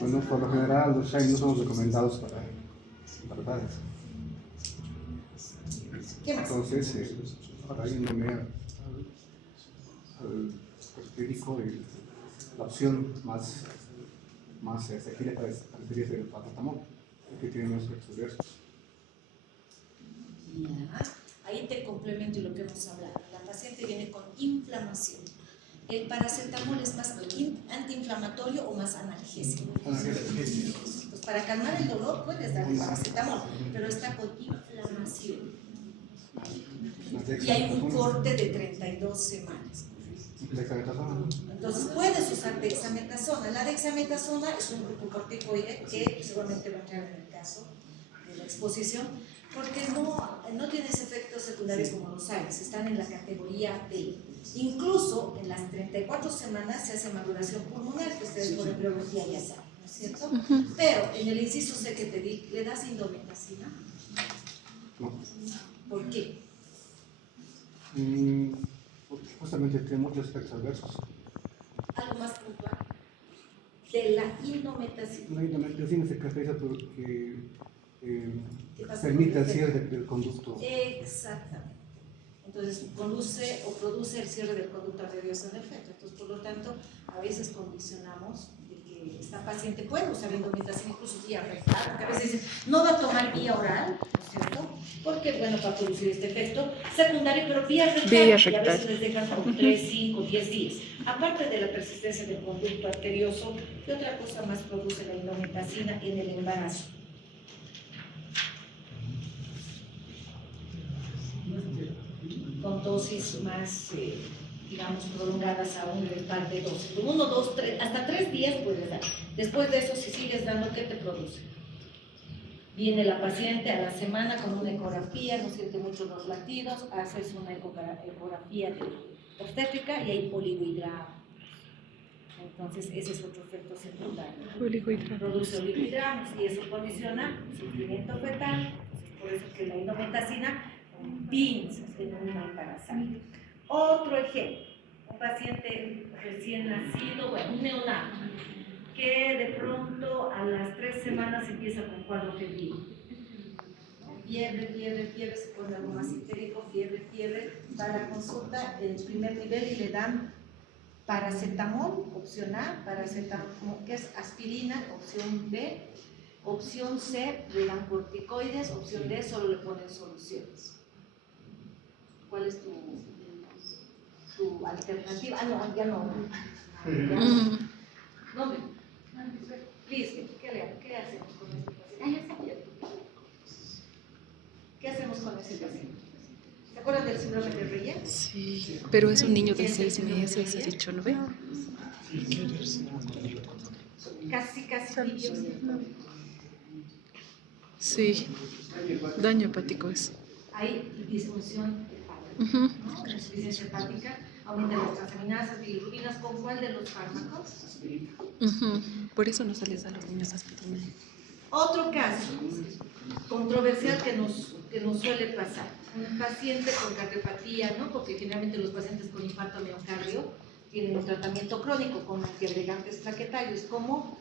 Bueno, por lo general los shine no son recomendados para embarazadas. ¿Qué más? Entonces, para irme al periférico, la opción más asequible parecería ser el paracetamol, que tiene menos efectos adversos. Ya. Ahí te complemento lo que hemos hablado. La paciente viene con inflamación. ¿El paracetamol es más antiinflamatorio o más analgésico? Pues para calmar el dolor puedes dar el paracetamol, pero está con inflamación. Y hay un corte de 32 semanas. Entonces puedes usar dexametasona. La dexametasona es un glucocorticoide que seguramente va a entrar en el caso de la exposición, porque no tienes efectos secundarios como los AINES, están en la categoría B. Incluso en las 34 semanas se hace maduración pulmonar, que ustedes por embriología ya saben, ¿no es cierto? Pero en el inciso C que te di, ¿le das indometacina? No. ¿Por qué? Porque justamente tiene muchos efectos adversos. Algo más puntual de la indometacina. La indometacina se caracteriza porque permite el cierre del conducto. Exactamente. Entonces conduce o produce el cierre del conducto arterioso en efecto. Entonces, por lo tanto, a veces condicionamos de que esta paciente puede usar indometacina incluso vía rectal, porque a veces dicen, no va a tomar vía oral, ¿no es cierto? Porque, bueno, para producir este efecto secundario, pero vía rectal. Y a veces les dejan por 3, 5, 10 días. Aparte de la persistencia del conducto arterioso, ¿qué otra cosa más produce la indometacina en el embarazo? Con dosis más, digamos, prolongadas aún del par de dosis. 1, 2, 3, hasta 3 días puedes dar. Después de eso, si sigues dando, ¿qué te produce? Viene la paciente a la semana con una ecografía, no siente mucho los latidos, haces una ecografía obstétrica y hay oligohidratos. Entonces, ese es otro efecto secundario. Produce oligohidratos y eso condiciona sufrimiento fetal. Por eso que la indometacina pinzas en una embarazada. Otro ejemplo, un paciente recién nacido, bueno, un neonato, que de pronto a las 3 semanas empieza con cuadro febril. Fiebre, se pone algo más histérico, fiebre, va a la consulta en primer nivel y le dan paracetamol, opción A, paracetamol, que es aspirina, opción B, opción C, le dan corticoides, opción D, solo le ponen soluciones. ¿Cuál es tu alternativa? Ah, no, ya no. No, please, ¿qué hacemos con este paciente? ¿Qué hacemos con este paciente? ¿Se acuerdan del síndrome de Reye? Sí, pero es un niño de 6 meses, has dicho, ¿no ve? Casi tibios. Sí, daño hepático es. Hay disfunción hepática, ¿no? Insuficiencia hepática, aumenta las transaminasas, bilirrubinas. ¿Con cuál de los fármacos? Por eso no se les da a los niños aspirina. Otro caso controversial que nos suele pasar, un paciente con cardiopatía, ¿no? Porque generalmente los pacientes con infarto miocardio tienen un tratamiento crónico con antiagregantes plaquetarios, como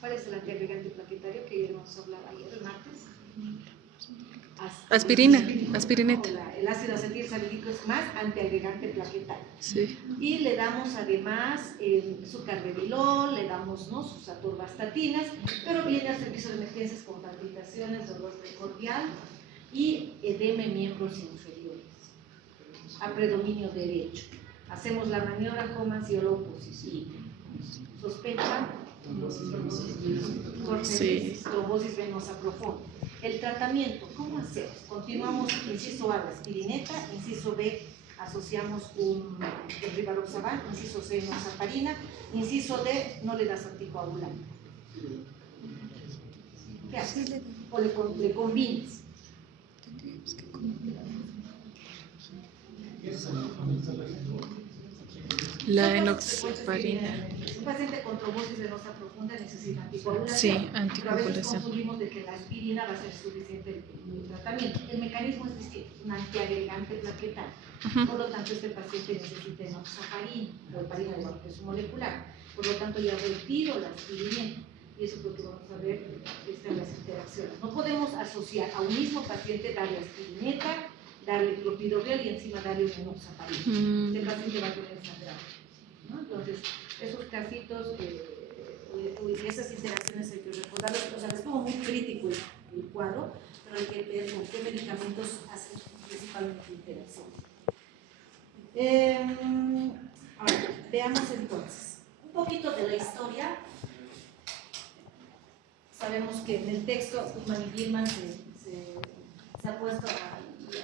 ¿cuál es el antiagregante plaquetario que íbamos a hablar ayer, el martes? Aspirineta. El ácido acetilsalicílico es más antiagregante plaquetario. Sí. Y le damos además su carvedilol, le damos, ¿no?, sus atorvastatinas, pero viene al servicio de emergencias con palpitaciones, dolor precordial y edema en miembros inferiores, a predominio derecho. Hacemos la maniobra Homan-Sciollo positivo. Sospecha trombosis venosa profunda. El tratamiento, ¿cómo hacemos? Continuamos, inciso A, la aspirineta, inciso B, asociamos el rivaroxaban, inciso C, enoxaparina, inciso D, no le das anticoagulante. ¿Qué haces? O le combinas. La enoxaparina. Un paciente con trombosis venosa profunda necesita anticoagulación. Sí, Pero a veces anticoagulación. confundimos de que la aspirina va a ser suficiente el tratamiento. El mecanismo es distinto, es un antiagregante plaquetario. Por lo tanto, este paciente necesita enoxaparina, o heparina de su molecular. Por lo tanto, ya retiro la aspirina. Y eso es lo que vamos a ver en las interacciones. No podemos asociar a un mismo paciente darle aspirineta, darle clopidogrel y encima darle un enoxaparina. Este paciente va a tener sangrado, ¿no? Entonces, esos casitos, esas interacciones hay que recordarlas. O sea, es como muy crítico el cuadro, pero hay que ver con qué medicamentos hacen principalmente interacciones. Ahora, veamos entonces un poquito de la historia. Sabemos que en el texto Ullmann y Gilman se ha puesto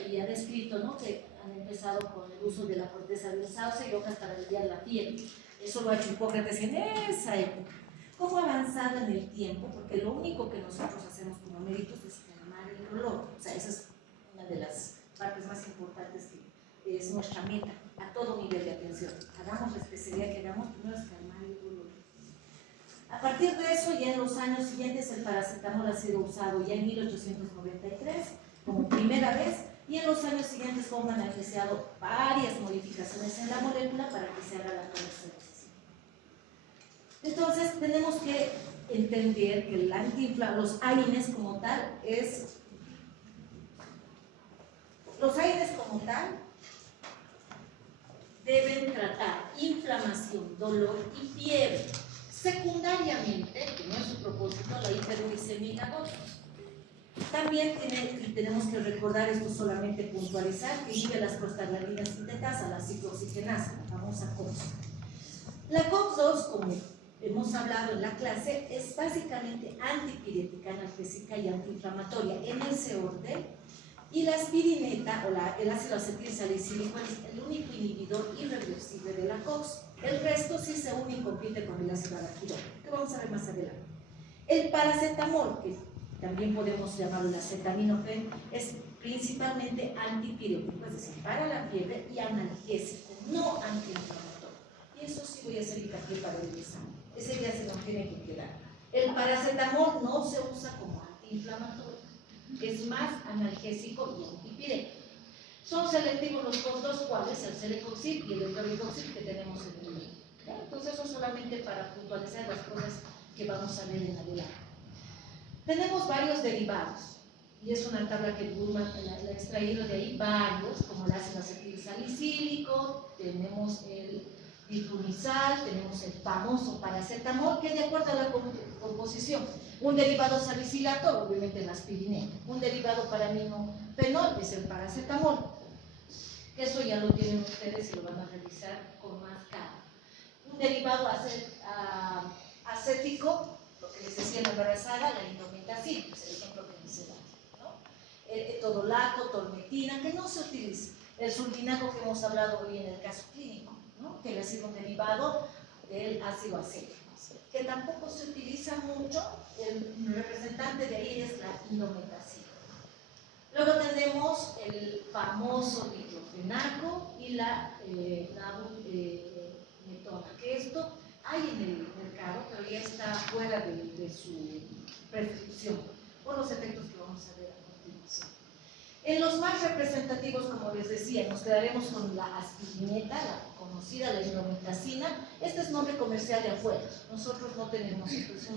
y ha descrito, ¿no?, que han empezado con el uso de la corteza del sauce y hojas para aliviar la fiebre. Eso lo ha hecho Hipócrates en esa época. ¿Cómo ha avanzado en el tiempo? Porque lo único que nosotros hacemos como médicos es calmar el dolor. O sea, esa es una de las partes más importantes que es nuestra meta a todo nivel de atención. Hagamos la especialidad que hagamos, primero es calmar el dolor. A partir de eso, ya en los años siguientes, el paracetamol ha sido usado ya en 1893 como primera vez, y en los años siguientes Hoffmann ha deseado varias modificaciones en la molécula para que se haga la comercialización. Entonces, tenemos que entender que los AINES como tal los AINES como tal deben tratar inflamación, dolor y fiebre. Secundariamente, que no es su propósito, la hiperglicemia aguda. También tenemos que recordar esto, solamente puntualizar, que inhibe las prostaglandinas sintetasa, la ciclooxigenasa, la famosa COX. La COX-2, como hemos hablado en la clase, es básicamente antipirética, analgésica y antiinflamatoria, en ese orden. Y la aspirineta o el ácido acetilsalicílico es el único inhibidor irreversible de la COX. El resto sí se une y compite con el ácido araquidónico, que vamos a ver más adelante. El paracetamol, que también podemos llamarlo el acetaminofén, es principalmente antipirético, es decir, para la fiebre, y analgésico, no antiinflamatorio. Y eso sí voy a hacer hincapié para el examen. Esa idea se nos tiene que quedar. El paracetamol no se usa como antiinflamatorio, es más analgésico y antipirético. Son selectivos los COX-2, ¿cuáles? El celecoxib y el etoricoxib que tenemos en el medio. Entonces, eso solamente para puntualizar las cosas que vamos a ver en adelante. Tenemos varios derivados, y es una tabla que Ullmann la ha extraído de ahí, varios, como el ácido acetilsalicílico, tenemos el diflunisal, tenemos el famoso paracetamol, que de acuerdo a la composición, un derivado salicilato, obviamente la aspirineta, un derivado paraminofenol es el paracetamol. Eso ya lo tienen ustedes y lo van a revisar con más calma. Un derivado acético, lo que les decía en la embarazada, la indometacina, es el ejemplo que dice ¿no? Etodolaco, tormetina, que no se utiliza. El sulfinaco que hemos hablado hoy en el caso clínico, ¿no?, que ha sido un derivado del ácido acético, que tampoco se utiliza mucho. El representante de ahí es la indometacina. Luego tenemos el famoso diclofenaco y la nabumetona, que esto hay en el mercado, pero ya está fuera de su prescripción, por los efectos que vamos a ver a continuación. En los más representativos, como les decía, nos quedaremos con la aspirineta, la conocida, la indometacina. Este es nombre comercial de afuera, nosotros no tenemos esto, es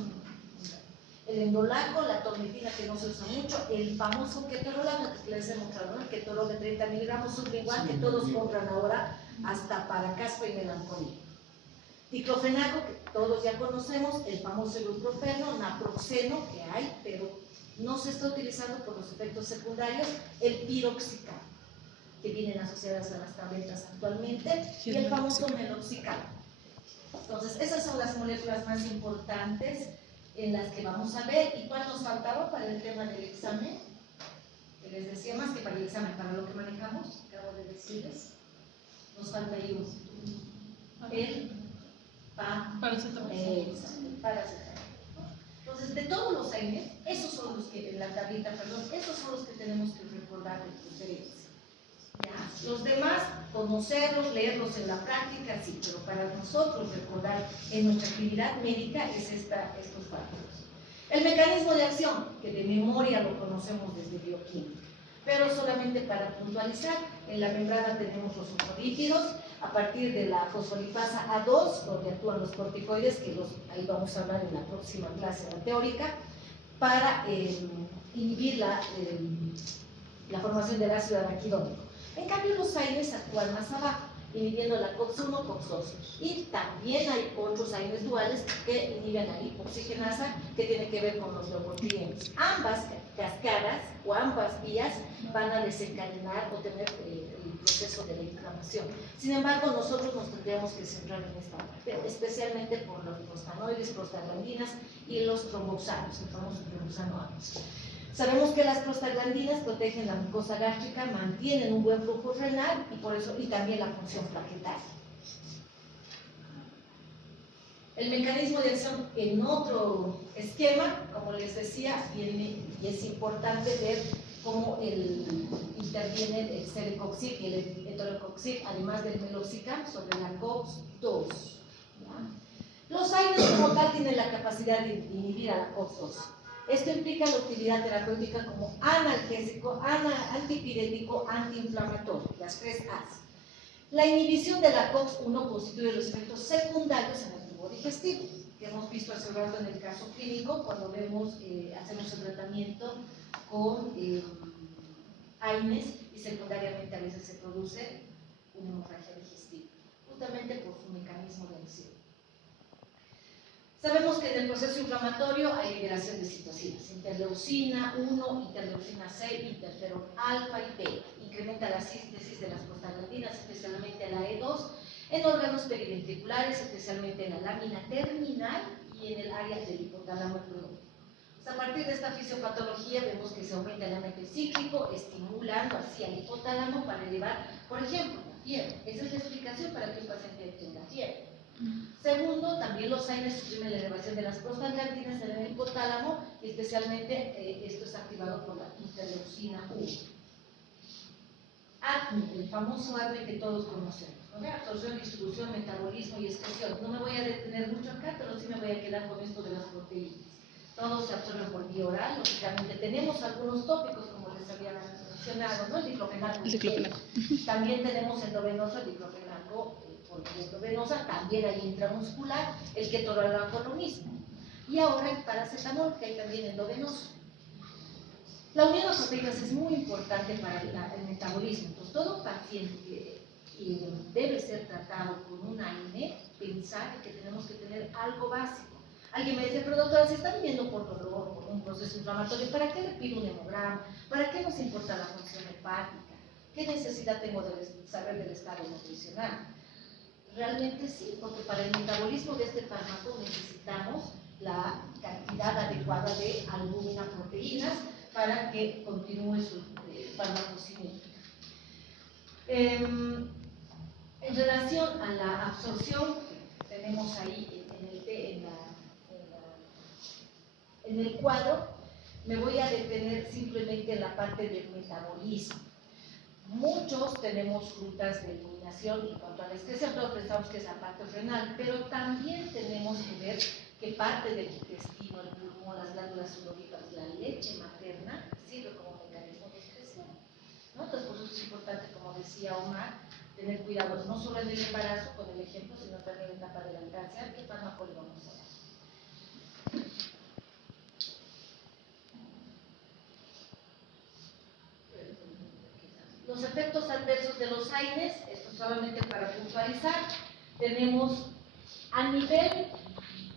el endolaco, la tormetina, que no se usa mucho, el famoso ketorolaco que les he mostrado, ¿no?, el ketorol de 30 miligramos sublingual, que todos compran ahora hasta para caspa y melancolía. Diclofenaco, que todos ya conocemos, el famoso ibuprofeno, naproxeno, que hay, pero no se está utilizando por los efectos secundarios, el piroxicam, que vienen asociadas a las tabletas actualmente, y el famoso meloxicam. Entonces, esas son las moléculas más importantes en las que vamos a ver. ¿Y cuál nos faltaba para el tema del examen? Que les decía, más que para el examen, para lo que manejamos, acabo de decirles, nos falta ahí el paracetamol. Entonces, de todos los AINES, esos son los que, en la tablita, perdón, esos son los que tenemos que recordar de preferencia. ¿Ya? Los demás, conocerlos, leerlos en la práctica, sí, pero para nosotros recordar en nuestra actividad médica es estos factores. El mecanismo de acción, que de memoria lo conocemos desde bioquímica, Pero solamente para puntualizar, en la membrana tenemos los fosfolípidos, a partir de la fosfolipasa A2, donde actúan los corticoides, que ahí vamos a hablar en la próxima clase, la teórica, para inhibir la formación del ácido araquidónico. En cambio, los AINES actúan más abajo, inhibiendo la COX-1, COX-2. Y también hay otros AINES duales que inhiben la lipoxigenasa, que tiene que ver con los leucotrienes. Ambas cascadas o ambas vías van a desencadenar o tener el proceso de la inflamación. Sin embargo, nosotros nos tendríamos que centrar en esta parte, especialmente por los prostanoides, prostaglandinas y los tromboxanos, el famoso tromboxano A. Sabemos que las prostaglandinas protegen la mucosa gástrica, mantienen un buen flujo renal y también la función plaquetaria. El mecanismo de acción en otro esquema, como les decía, viene y es importante ver cómo interviene el celecoxib y el heterocoxib, además del meloxicam, sobre la COX-2. Los AINES como tal tienen la capacidad de inhibir a la COX-2. Esto implica la utilidad terapéutica como analgésico, antipirético, antiinflamatorio, las 3 A's. La inhibición de la COX-1 constituye los efectos secundarios en el tubo digestivo, que hemos visto hace rato en el caso clínico, cuando hacemos el tratamiento con AINES y secundariamente a veces se produce una hemorragia digestiva, justamente por su mecanismo de acción. Sabemos que en el proceso inflamatorio hay liberación de citocinas, interleucina 1, interleucina 6, interferón alfa y beta. Incrementa la síntesis de las prostaglandinas, especialmente la E2, en órganos periventriculares, especialmente en la lámina terminal y en el área del hipotálamo económico. A partir de esta fisiopatología vemos que se aumenta el AMP cíclico, estimulando así al hipotálamo para elevar, por ejemplo, la fiebre. Esa es la explicación para que un paciente tenga fiebre. Segundo, también los AINES suprimen la elevación de las prostaglandinas en el hipotálamo y especialmente esto es activado por la interleucina 1. ADME, el famoso ADME que todos conocemos, ¿no? Absorción, distribución, metabolismo y excreción. No me voy a detener mucho acá, pero sí me voy a quedar con esto de las proteínas. Todos se absorben por vía oral, lógicamente tenemos algunos tópicos, como les había mencionado, ¿no? El diclofenaco. También tenemos endovenoso, el diclofenaco por vía endovenosa, también hay intramuscular, el ketorolaco lo mismo. Y ahora el paracetamol, que hay también endovenoso. La unión de proteínas es muy importante para el metabolismo. Entonces, todo paciente que debe ser tratado con un AINE, pensar que tenemos que tener algo básico. Alguien me dice, pero doctora, si está viviendo por dolor, por un proceso inflamatorio, ¿para qué le pido un hemograma? ¿Para qué nos importa la función hepática? ¿Qué necesidad tengo de saber del estado nutricional? Realmente sí, porque para el metabolismo de este fármaco necesitamos la cantidad adecuada de albúmina proteínas para que continúe su farmacocinética. En relación a la absorción, tenemos ahí en el cuadro, me voy a detener simplemente en la parte del metabolismo. Muchos tenemos rutas de eliminación en cuanto a la excreción, todos pensamos que es la parte renal, pero también tenemos que ver que parte del intestino, el pulmón, las glándulas sudoríparas, la leche materna, sirve como mecanismo de excreción, ¿no? Entonces, por eso es importante, como decía Omar, tener cuidado no solo en el embarazo, con el ejemplo, sino también en la etapa de la lactancia, qué fármaco le vamos a dar. Los efectos adversos de los AINES, esto solamente para puntualizar, tenemos a nivel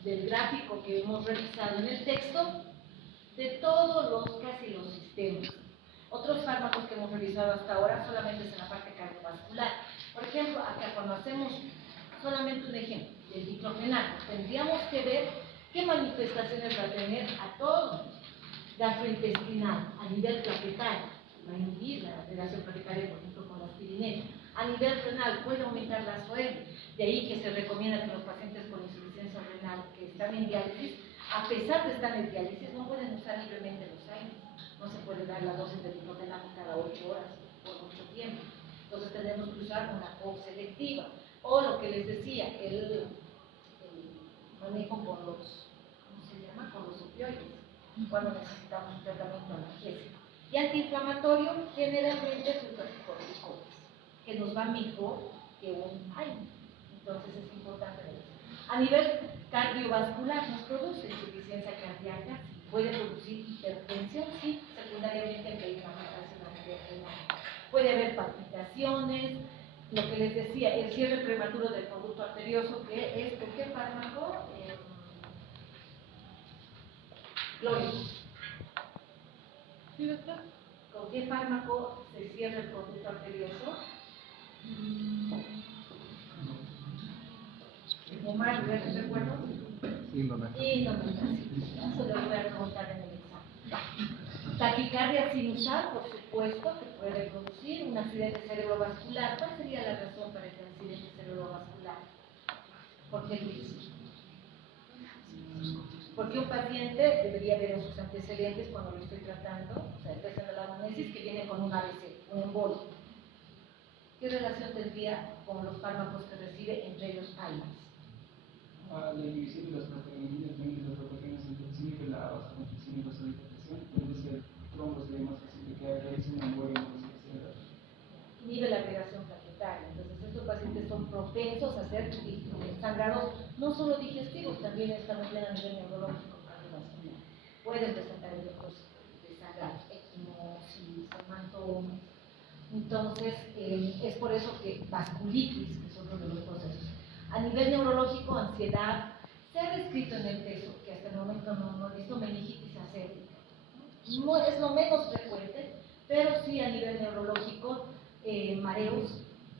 del gráfico que hemos revisado en el texto, de todos casi los sistemas. Otros fármacos que hemos revisado hasta ahora solamente es en la parte cardiovascular. Por ejemplo, acá cuando hacemos solamente un ejemplo del diclofenaco, tendríamos que ver qué manifestaciones va a tener a todo gastrointestinal, a nivel plaquetario. Va a inhibir la relación plaquetaria, por ejemplo, con la aspirina. A nivel renal puede aumentar la SOEM, de ahí que se recomienda que los pacientes con insuficiencia renal que están en diálisis, a pesar de estar en diálisis, no pueden usar libremente los AINES. No se puede dar la dosis de diclofenaco cada 8 horas por mucho tiempo. Entonces tenemos que usar una COX selectiva. O lo que les decía, el manejo con los, ¿cómo se llama? Con los opioides, cuando necesitamos un tratamiento analgésico. Y antiinflamatorio generalmente es un corticoides, que nos va mejor que un AINE. Entonces es importante ver eso. A nivel cardiovascular nos produce insuficiencia cardíaca, puede producir hipertensión, sí, secundariamente que hay una afectación a nivel renal. Puede haber palpitaciones, lo que les decía, el cierre prematuro del conducto arterioso, que es, ¿con qué fármaco? Gloria. ¿Sí, doctor? ¿Con qué fármaco se cierra el conducto arterioso? Omar, ¿recuerdo? Indomethacina. Eso lo voy a preguntar en el examen. Taquicardia sinusal, por supuesto, que puede producir un accidente cerebrovascular. ¿Cuál sería la razón para el accidente cerebrovascular? ¿Por qué, Luis? Porque un paciente debería ver en sus antecedentes cuando lo estoy tratando, o sea, estoy haciendo la anamnesis, que viene con un ABC, un embolo. ¿Qué relación tendría con los fármacos que recibe, entre ellos AINES? La inhibición de las proteínas, también de las proteínas inhibe la vasoconstricción y vasodilatación, puede ser trombos de más fácil que haya una embolia en la sociedad. Inhibe la agregación plaquetaria. Entonces, estos pacientes son propensos a ser sangrados, no solo digestivos, también están a nivel neurológico cardiovascular. Pueden presentar otros sangrados, equimosis, hematomas. Entonces, es por eso que vasculitis, que es otro de los procesos. A nivel neurológico, ansiedad, se ha descrito en el peso, que hasta el momento no he visto, meningitis acética. No es lo menos frecuente, pero sí a nivel neurológico, mareos,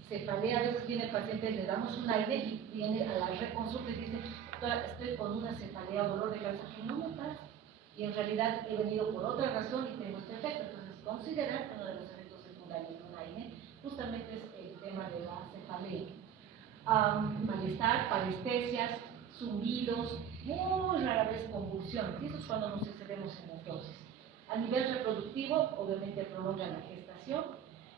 cefalea. A veces viene el paciente, le damos un aire y viene a la reconsulta y dice, doctora, estoy con una cefalea o dolor de cabeza que no me pasa. Y en realidad he venido por otra razón y tengo este efecto. Entonces, considerar que uno de los efectos secundarios de un AINE justamente es el tema de la cefalea. Malestar, parestesias, zumbidos, muy rara vez convulsiones, y eso es cuando nos excedemos en las dosis. A nivel reproductivo, obviamente prolonga la gestación,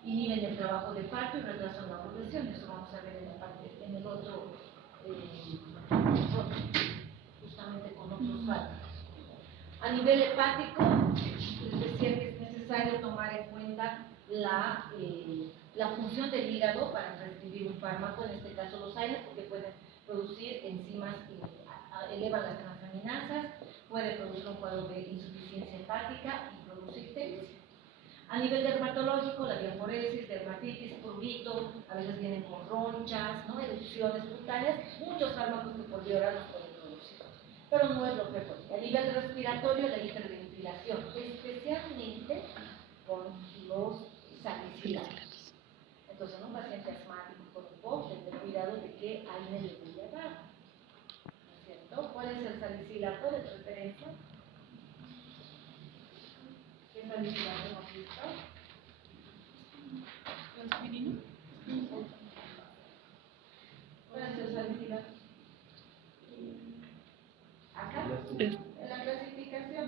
inhiben el trabajo de parto y retrasan la ovulación, eso vamos a ver en el otro, justamente con otros fármacos. A nivel hepático, les decía que es necesario tomar en cuenta la función del hígado para prescribir un fármaco, en este caso los AINES, porque pueden producir enzimas que elevan las transaminasas, puede producir un cuadro de insuficiencia hepática y producir ictericia. A nivel dermatológico, la diaforesis, dermatitis, prurito, a veces vienen con ronchas, ¿no? Erupciones cutáneas, muchos fármacos que por vía oral los pueden producir, pero no es lo frecuente. A nivel respiratorio, la hiperventilación, especialmente con los salicilatos. Entonces, en un paciente asmático con EPOC, tener cuidado de qué AINE le voy a dar. ¿No es cierto? ¿Cuál es el salicilato de preferencia? ¿Qué salicilato hemos visto? ¿Aspirina? ¿Cuál es el salicilato? Acá, en la clasificación.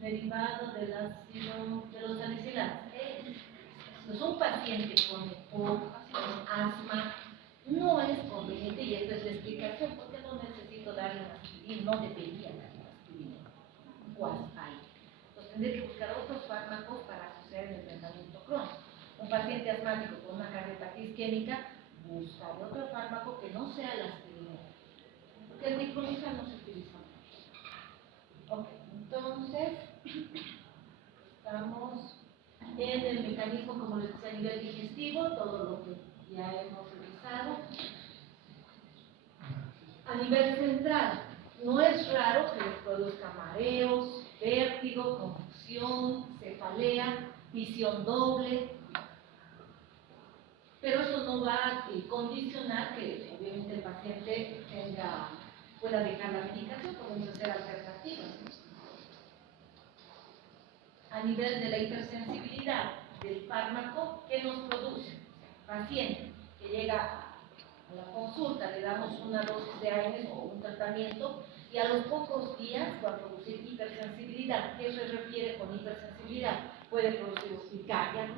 Derivado del ácido de los salicilatos. Entonces, un paciente con EPOC, con asma, no es conveniente, y esta es la explicación, porque no necesito darle una aspirina, no debería darle una aspirina. ¿Cuál hay? Entonces, tendré que buscar otros fármacos para asociar en el tratamiento crónico. Un paciente asmático con una cardiopatía isquémica, buscaré otro fármaco que no sea la aspirina, porque el diclofenac no se utiliza mucho. Ok, entonces, estamos en el mecanismo, como les decía, a nivel digestivo, todo lo que ya hemos revisado. A nivel central, no es raro que les produzca mareos, vértigo, confusión, cefalea, visión doble, pero eso no va a condicionar que obviamente el paciente pueda dejar la medicación, podemos hacer alternativas. A nivel de la hipersensibilidad del fármaco, ¿qué nos produce? Paciente que llega a la consulta, le damos una dosis de AINES o un tratamiento y a los pocos días va a producir hipersensibilidad. ¿Qué se refiere con hipersensibilidad? Puede producir urticaria,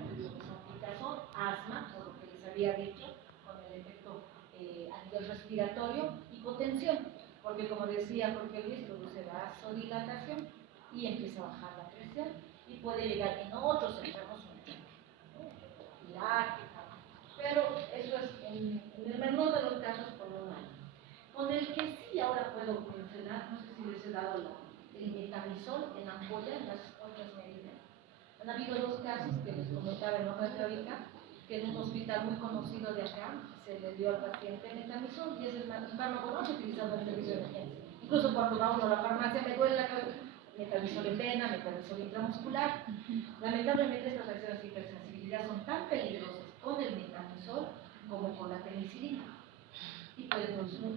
picazón, asma, por lo que les había dicho, con el efecto a nivel respiratorio, hipotensión. porque como decía Jorge Luis, produce vasodilatación y empieza a bajar la presión y puede llegar en otros enfermos pero eso es en el menor de los casos por un año. Con el que sí ahora puedo mencionar, no sé si les he dado el metamizol en ampolla, en las otras medidas. Han habido 2 casos que les comentaba en otra teórica, que en un hospital muy conocido de acá se le dio al paciente metamizol y es el fármaco más utilizado en el servicio de emergencia. Incluso cuando va uno a la farmacia, me duele la cabeza, metamizol en vena, metamizol intramuscular. Lamentablemente estas reacciones de hipersensibilidad son tan peligrosas con el metamizol como con la penicilina y pueden producir un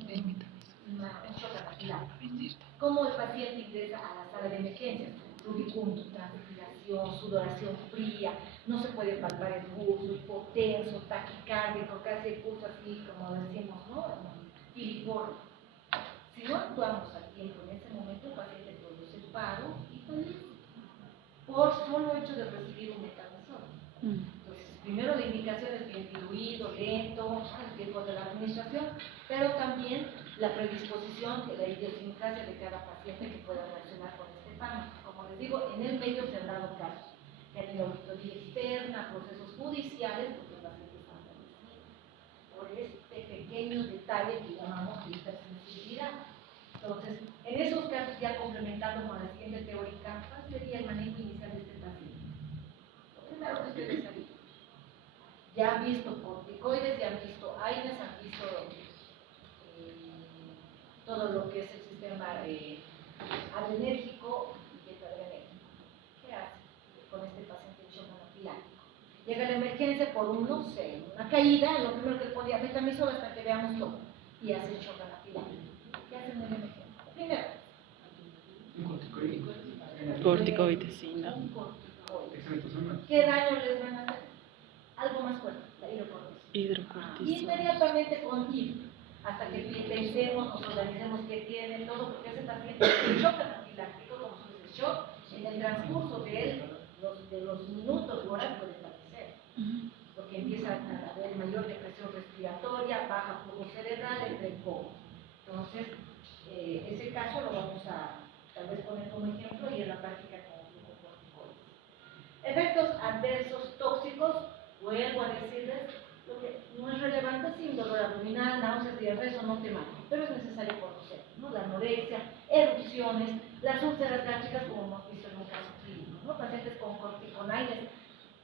shock anafiláctico. ¿Cómo el paciente ingresa a la sala de emergencias? Rubicundo, transpiración, sudoración fría, no se puede palpar el pulso, hipotenso, taquicárdico, casi el pulso así como decimos, ¿no? Piriforme. Si no actuamos a tiempo en ese momento, el paciente produce paro y fallece por solo hecho de recibir un metamizol. Entonces, primero la indicación es bien diluido, lento, el tiempo de la administración, pero también la predisposición de la idiosincrasia de cada paciente que pueda reaccionar con este fármaco. Como les digo, en el medio se han dado casos de auditoría externa, procesos judiciales, porque el paciente está fallecido por este pequeño detalle que llamamos hipersensibilidad. Entonces, en esos casos, ya complementando con la siguiente teórica, ¿cuál sería el manejo inicial de este paciente? Lo primero que ustedes saben, ya han visto corticoides, ya han visto AINES, han visto todo lo que es el sistema adrenérgico y betadrenérgico. ¿Qué hace con este paciente en shock anafiláctico? Llega a la emergencia por no sé, una caída, lo primero que podía metamizol hasta que veamos todo, y hace shock anafiláctico. ¿Qué hacen en la emergencia? Primero, Corticoides, sí, ¿no? un corticoide. ¿Qué daño les van a hacer? Algo más fuerte, la hidrocortisona. Hidrocortisona. Inmediatamente con hidro, hasta que pensemos, nos organicemos qué tiene, todo, porque ese paciente tiene shock anafiláctico, como se dice shock, en el transcurso de los minutos o horas puede fallecer. Porque empieza a haber mayor depresión respiratoria, baja flujo cerebral, entra en coma. Entonces, ese caso lo vamos a tal vez poner como ejemplo y en la práctica como glucocorticoides. Efectos adversos tóxicos, vuelvo a decirles, lo que no es relevante sin dolor abdominal, náuseas, diarrea, eso no te mata, pero es necesario conocer, ¿no? La anorexia, erupciones, las úlceras gástricas, como hemos visto en un caso clínico, ¿no? Pacientes con corticoides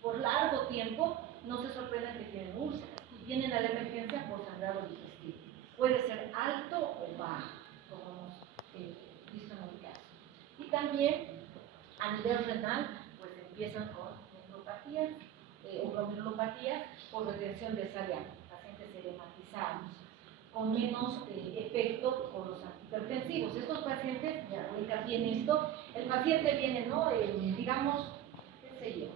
por largo tiempo no se sorprendan que tienen úlceras y vienen a la emergencia por sangrado digestivo. Puede ser alto o bajo, como hemos visto en el caso. Y también a nivel renal, pues empiezan con nefropatías o glomerulopatías por retención de sal de agua, pacientes edematizados, con menos efecto por los antihipertensivos. Estos pacientes, ya voy a en esto, el paciente viene, ¿no? Digamos, qué sé yo,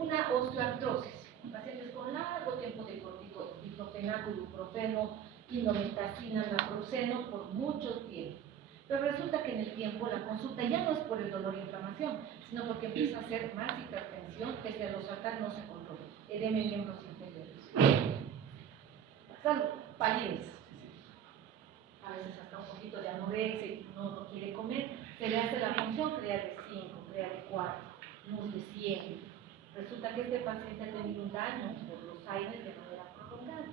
una osteoartrosis, pacientes con largo tiempo de corticoides, diclofenaco, ibuprofeno, indometacina, naproxeno, por mucho tiempo. Pero resulta que en el tiempo la consulta ya no es por el dolor e inflamación, sino porque empieza a ser más hipertensión que si a los saltar no se controla, edema en miembros inferiores. Salud, palidez. A veces hasta un poquito de anorexia y no lo quiere comer, se le hace la función, crea de 5, crea de 4, mus de 100. Resulta que este paciente ha tenido un daño por los AINES de manera prolongada,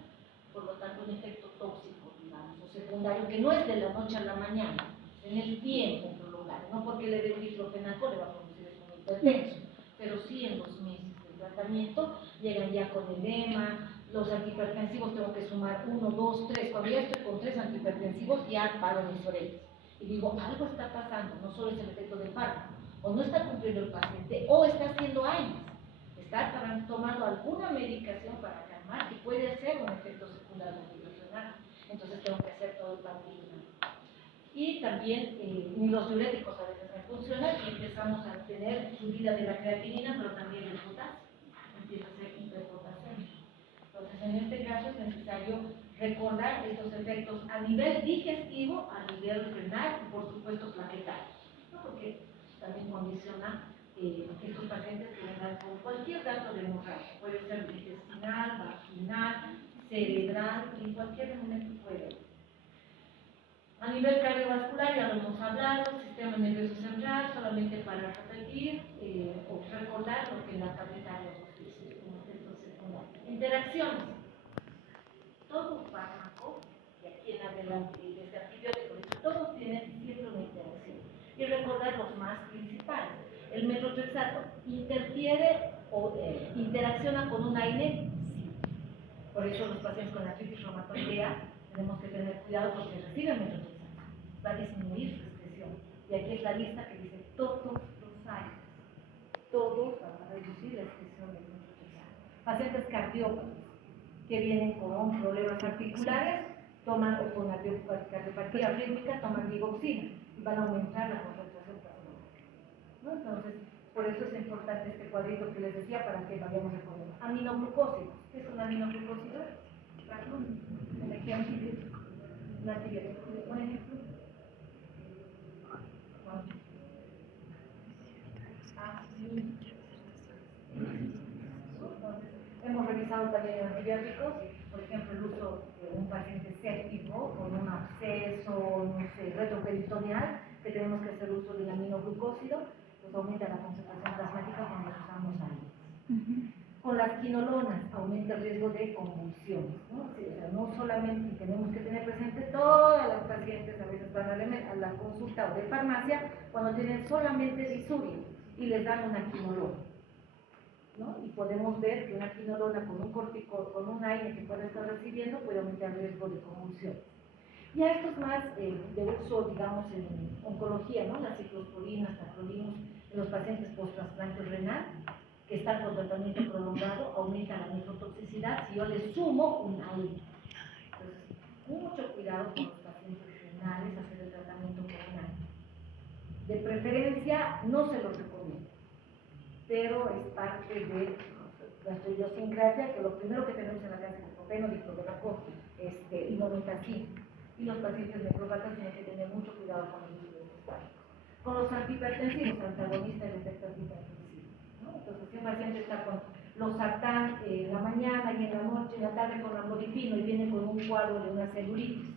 por lo tanto un efecto tóxico, digamos, o secundario, que no es de la noche a la mañana, en el tiempo prolongado, no porque le dé un diclofenaco le va a producir un hipertenso, pero sí en los meses del tratamiento llegan ya con edema, los antihipertensivos tengo que sumar 1, 2, 3, cuando ya estoy con 3 antihipertensivos ya paro mis orejas y digo, algo está pasando, no solo es el efecto del fármaco, o no está cumpliendo el paciente, o está haciendo AINES, está tomando alguna medicación para calmar que puede ser un efecto secundario antihipertensivo, entonces tengo que hacer todo el partido. Y también ni los diuréticos a veces me funcionan y empezamos a tener subida de la creatinina, pero también del potasio, empieza a ser hiperpotasemia. Entonces, en este caso es necesario recordar estos efectos a nivel digestivo, a nivel renal y, por supuesto, plaquetario, ¿no? Porque también condiciona que estos pacientes vengan con cualquier dato de hemorragia, puede ser intestinal, vaginal, cerebral, en cualquier momento puede. A nivel cardiovascular ya lo hemos hablado, sistema nervioso central, solamente para repetir o recordar lo que en la tableta nos dice como efectos secundarios. Interacciones. Todo fármaco, de aquí en adelante, desde antibióticos, todos tienen siempre una interacción. Y recordar los más principales. El metotrexato interfiere o interacciona con un aire, sí. Por eso los pacientes con artritis reumatoidea tenemos que tener cuidado porque reciben metotrexato. Va a disminuir su excreción. Y aquí es la lista que dice todos los aires. Todos van a reducir la excreción de metotrexato. Pacientes cardiópatas que vienen con problemas articulares, toman o con cardiopatía rítmica, toman digoxina y van a aumentar la concentración plasmática, ¿no? Entonces, por eso es importante este cuadrito que les decía para que vayamos recordando. Aminoglucósidos. ¿Qué es un aminoglucósido? Un ejemplo. Un antibiótico. Un ejemplo. Hemos revisado también antibióticos, por ejemplo, el uso de un paciente séptico con un absceso, no sé, retroperitoneal, que tenemos que hacer uso del aminoglucósido, pues aumenta la concentración plasmática cuando usamos aire. Con las quinolonas aumenta el riesgo de convulsiones, ¿no? Sí, o sea, no solamente tenemos que tener presente, todas las pacientes a veces van a la consulta o de farmacia cuando tienen solamente disuria y les dan una quinolona, ¿no? Y podemos ver que una quinolona con un aire que pueda estar recibiendo puede aumentar el riesgo de convulsión. Ya esto es más de uso, digamos, en oncología, ¿no? Las ciclosporinas, tacrolimus, en los pacientes post-trasplante renal, que están con tratamiento prolongado, aumenta la nefrotoxicidad si yo le sumo un aire. Entonces, mucho cuidado con los pacientes renales, hacer el tratamiento con un aire. De preferencia, no se los recomiendo, pero es parte de nuestra idiosincrasia, que lo primero que tenemos en la casa es el propeno, diclofenaco y noventacin. Y los pacientes nefrópatas tienen que tener mucho cuidado con el uso de estos fármacos. Con los antihipertensivos, antagonistas del efecto antihipertensivo, ¿no? Entonces, si un paciente está con los sartán en la mañana y en la noche, en la tarde con amlodipino y viene con un cuadro de una celulitis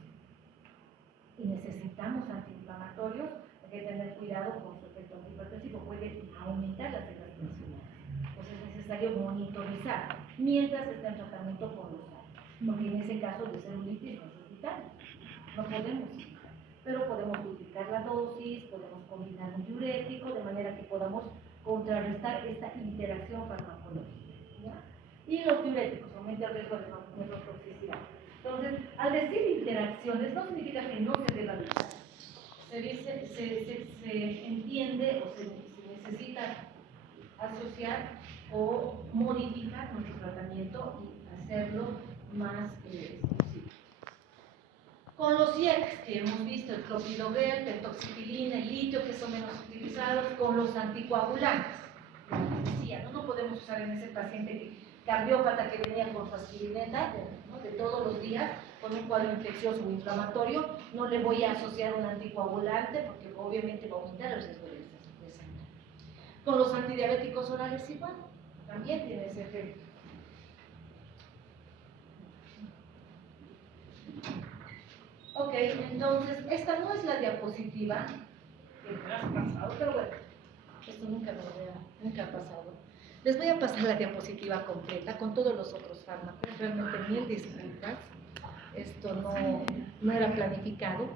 y necesitamos antiinflamatorios, hay que tener cuidado con su efecto antihipertensivo, puede aumentar las células tensionales. Entonces es necesario monitorizar mientras está en tratamiento con los aires, porque en ese caso de celulitis necesitamos, no podemos, pero podemos duplicar la dosis, podemos combinar un diurético de manera que podamos contrarrestar esta interacción farmacológica, ¿ya? Y los diuréticos aumentan el riesgo de nefrotoxicidad. Entonces, al decir interacciones no significa que no se deba de usar. Se entiende o se necesita asociar o modificar nuestro tratamiento y hacerlo más exclusivo. Con los IECs que hemos visto, el clopidogrel, pentoxipilina, el litio, que son menos utilizados, con los anticoagulantes. Como decía, no podemos usar en ese paciente cardiópata que venía con su aspirineta, ¿no? De todos los días, con un cuadro infeccioso o inflamatorio, no le voy a asociar un anticoagulante porque obviamente va a aumentar el riesgo de sangre. Con los antidiabéticos orales igual, también tiene ese efecto. Ok, entonces, esta no es la diapositiva que me has pasado, pero bueno, esto nunca ha pasado. Les voy a pasar la diapositiva completa con todos los otros fármacos, realmente mil disculpas, esto no era planificado,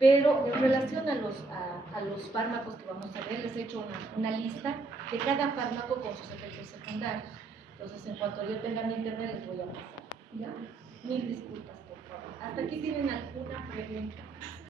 pero en relación a los fármacos que vamos a ver, les he hecho una lista de cada fármaco con sus efectos secundarios. Entonces, en cuanto yo tenga mi internet, les voy a pasar, ¿ya? Mil disculpas, por favor. ¿Hasta aquí tienen alguna pregunta?